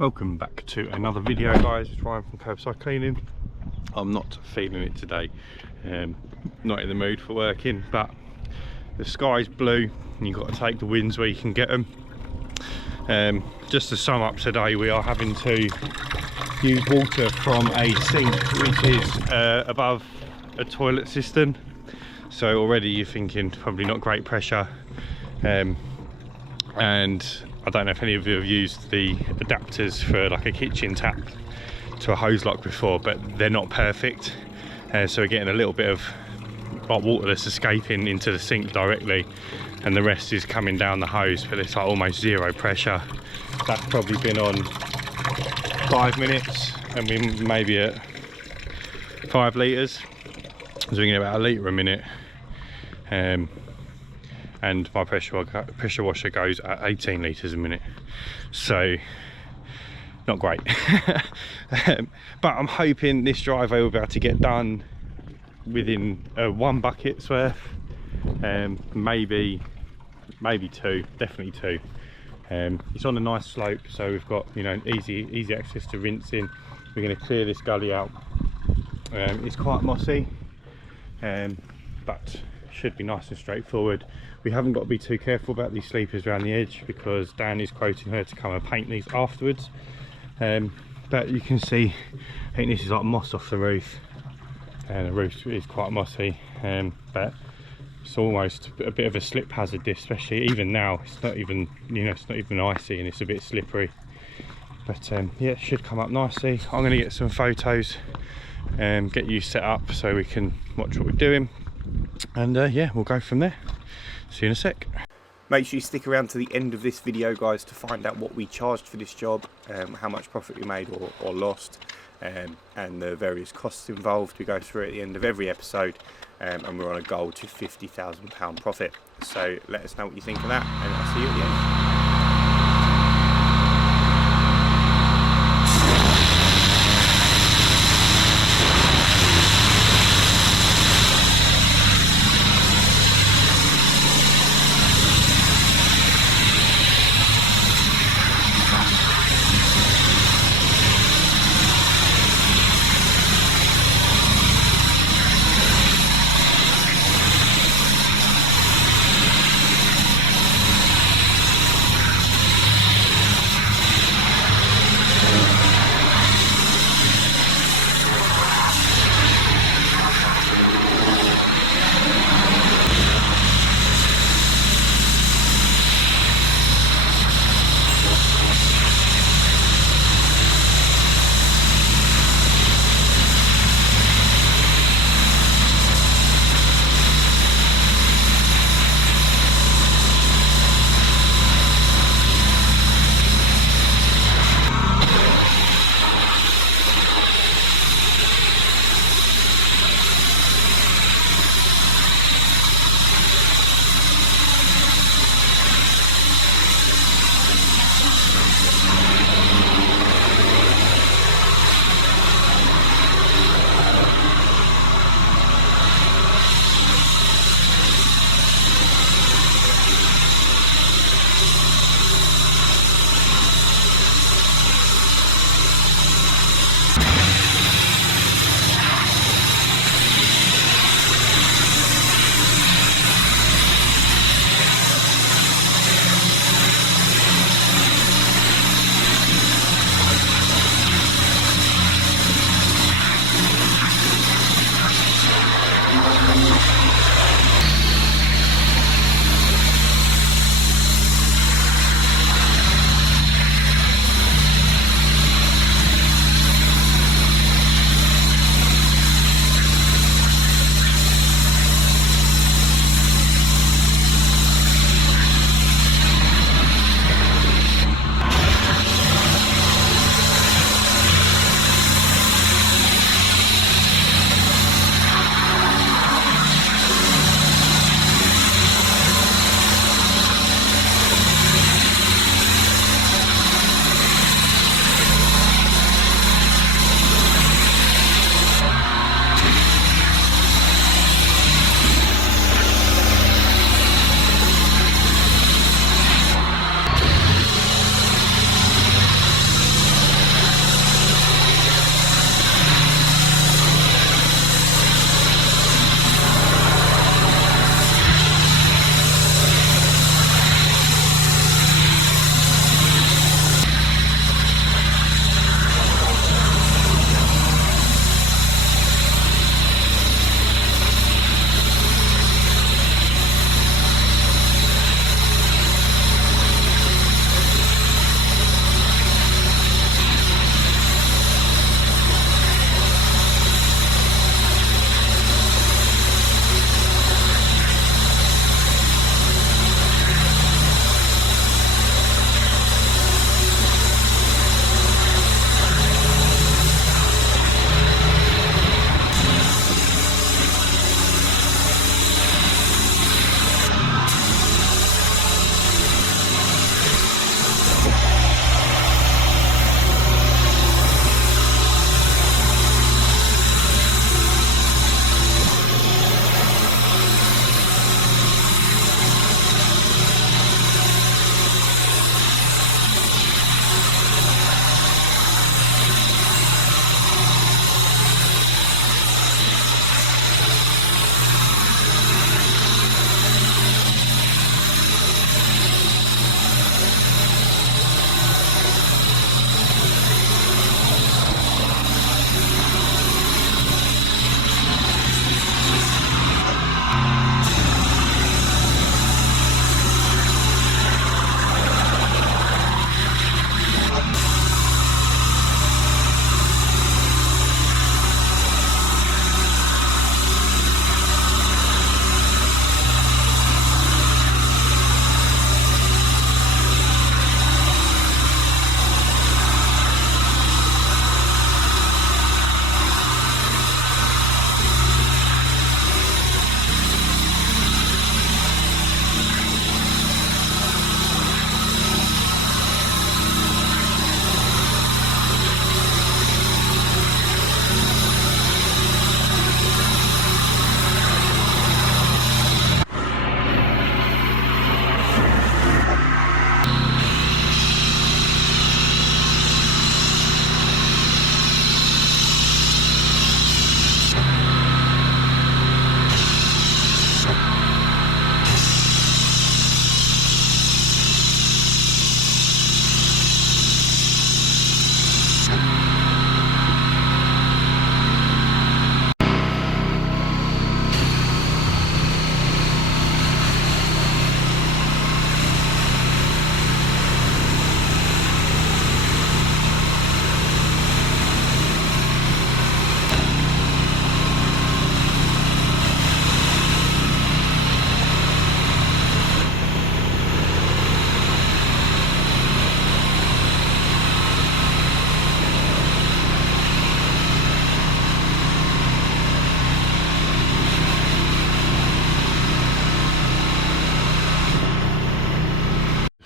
Welcome back to another video, guys. It's Ryan from Kirbside Cleaning. I'm not feeling it today, not in the mood for working, but the sky's blue and you've got to take the wins where you can get them. Just to sum up today, we are having to use water from a sink which is above a toilet cistern, so already you're thinking probably not great pressure. And I don't know if any of you have used the adapters for like a kitchen tap to a hose lock before, but they're not perfect, so we're getting a little bit of hot water that's escaping into the sink directly and the rest is coming down the hose, but it's like almost zero pressure. That's probably been on 5 minutes and we maybe at 5 litres, so we're getting about 1 litre a minute. And my pressure washer goes at 18 litres a minute, so not great. But I'm hoping this driveway will be able to get done within 1 bucket's worth, maybe 2, definitely 2. It's on a nice slope, so we've got, you know, easy access to rinsing. We're going to clear this gully out. It's quite mossy, but should be nice and straightforward. We haven't got to be too careful about these sleepers around the edge because Dan is quoting her to come and paint these afterwards. But you can see, I think this is like moss off the roof, and the roof is quite mossy, but it's almost a bit of a slip hazard, especially even now. It's not even, you know, it's not even icy and it's a bit slippery, but yeah, it should come up nicely. I'm going to get some photos and get you set up so we can watch what we're doing, and yeah, we'll go from there. See you in a sec. Make sure you stick around to the end of this video, guys, to find out what we charged for this job, how much profit we made or lost, and the various costs involved. We go through at the end of every episode, and we're on a goal to £50,000 profit. So let us know what you think of that, and I'll see you at the end.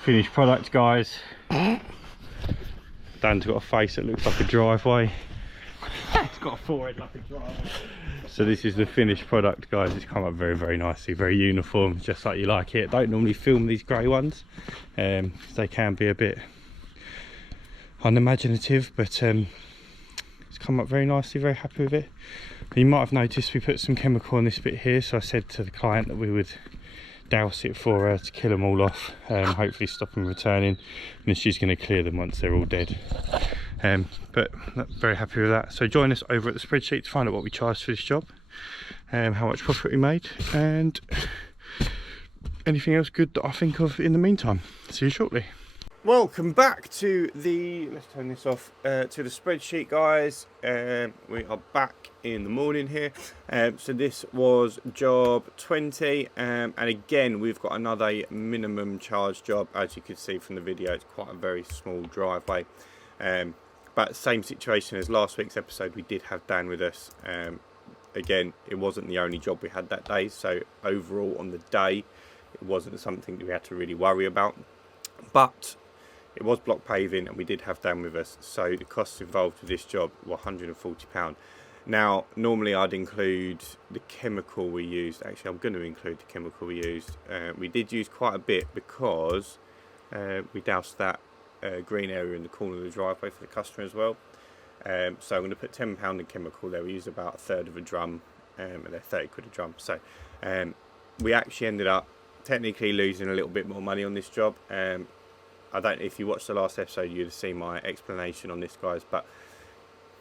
Finished product, guys. Dan's got a face that looks like a driveway. It's got a forehead like a driveway. So this is the finished product, guys. It's come up very, very nicely, very uniform, just like you like it. Don't normally film these grey ones. They can be a bit unimaginative, but it's come up very nicely, very happy with it. You might have noticed we put some chemical on this bit here, so I said to the client that we would douse it for her to kill them all off, hopefully stop them returning, and then she's going to clear them once they're all dead. But very happy with that. So join us over at the spreadsheet to find out what we charged for this job, how much profit we made, and anything else good that I think of in the meantime. See you shortly. Welcome back to the, let's turn this off, to the spreadsheet, guys. We are back in the morning here. So this was job 20, and again we've got another minimum charge job. As you can see from the video, it's quite a very small driveway, but same situation as last week's episode. We did have Dan with us. Again, it wasn't the only job we had that day, so overall on the day it wasn't something that we had to really worry about, but it was block paving and we did have Dan with us, so the costs involved with this job were £140. Now, normally I'd include the chemical we used. Actually, I'm going to include the chemical we used. We did use quite a bit because we doused that green area in the corner of the driveway for the customer as well. So I'm going to put £10 in chemical there. We used about a third of a drum, and they're 30 quid a drum. So we actually ended up technically losing a little bit more money on this job. I don't know if you watched the last episode, you'd have seen my explanation on this, guys, but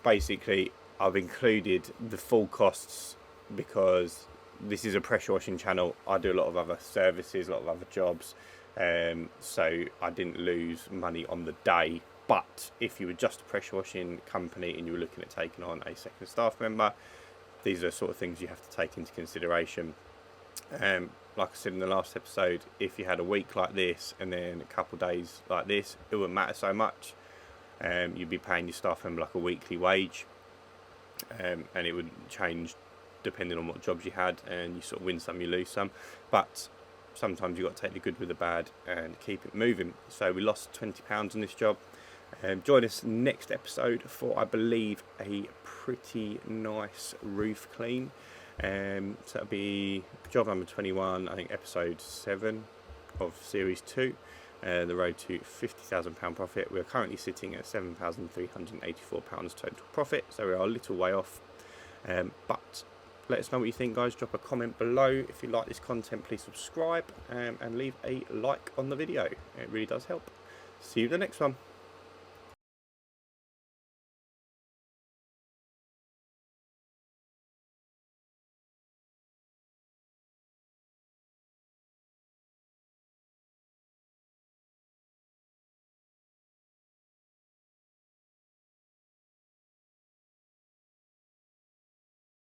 basically I've included the full costs because this is a pressure washing channel. I do a lot of other services, a lot of other jobs, so I didn't lose money on the day. But if you were just a pressure washing company and you were looking at taking on a second staff member, these are the sort of things you have to take into consideration. Like I said in the last episode, if you had a week like this and then a couple of days like this, it wouldn't matter so much. You'd be paying your staff member like a weekly wage, and it would change depending on what jobs you had, and you sort of win some, you lose some. But sometimes you've got to take the good with the bad and keep it moving. So we lost £20 on this job. Join us next episode for, I believe, a pretty nice roof clean. So that'll be job number 21, I think episode 7 of series 2, the road to £50,000 profit. We're currently sitting at £7,384 total profit, so we are a little way off, but let us know what you think, guys. Drop a comment below. If you like this content, please subscribe, and leave a like on the video. It really does help. See you in the next one.